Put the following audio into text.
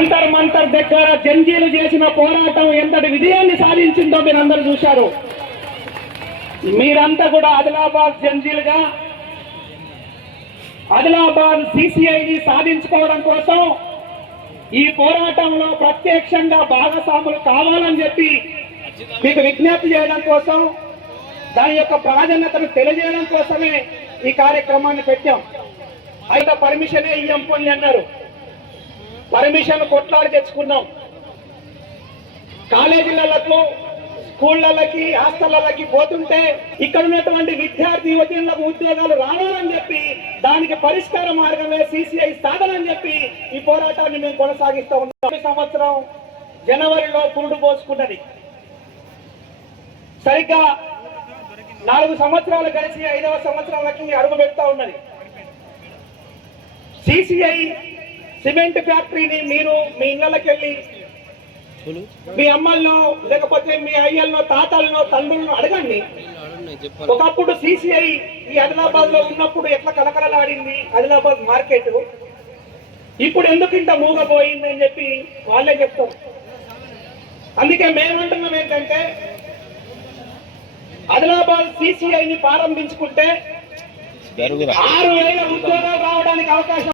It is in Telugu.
జంతర్ మంతర్ దగ్గర జంజీలు చేసిన పోరాటం ఎంతటి విజయాన్ని సాధించిందో మీరందరూ చూశారు. మీరంతా కూడా ఆదిలాబాద్ జంజీలుగా ఆదిలాబాద్ సిసిఐని సాధించుకోవడం కోసం ఈ పోరాటంలో ప్రత్యక్షంగా భాగస్వాములు కావాలని చెప్పి మీకు విజ్ఞప్తి చేయడం కోసం, దాని యొక్క ప్రాధాన్యతను తెలియజేయడం కోసమే ఈ కార్యక్రమాన్ని పెట్టాం. అయితే పర్మిషనే ఇయ్యం పొంది అన్నారు. పర్మిషన్ కొట్లాడి తెచ్చుకున్నాం. కాలేజీలకు, స్కూళ్ళకి, హాస్టళ్ళకి పోతుంటే ఇక్కడ ఉన్నటువంటి విద్యార్థి యువజనులకు ఉద్యోగాలు రావాలని చెప్పి దానికి పరిష్కార మార్గమే సిసిఐ సాధన అని చెప్పి ఈ పోరాటాన్ని మేము కొనసాగిస్తూ ఉన్నాం. ఈ సంవత్సరం జనవరిలో పురుడు పోసుకున్నది. సరిగ్గా 4 సంవత్సరాలు కలిసి 5వ సంవత్సరాలకి అడుగు పెడతా ఉన్నది. సిసిఐ సిమెంట్ ఫ్యాక్టరీని మీరు మీ ఇళ్లకి వెళ్ళి మీ అమ్మల్లో లేకపోతే మీ అయ్యల్లో, తాతల్లో, తండ్రులను అడగండి. ఒకప్పుడు సిసిఐ ఈ ఆదిలాబాద్ లో ఉన్నప్పుడు ఎట్లా కలకలలాడింది ఆదిలాబాద్ మార్కెట్, ఇప్పుడు ఎందుకు ఇంత మూగపోయింది అని చెప్పి వాళ్ళే చెప్తారు. అందుకే మేమంటున్నాం ఏంటంటే ఆదిలాబాద్ సిసిఐని ప్రారంభించుకుంటే 6,000 ఉద్యోగాలు రావడానికి అవకాశం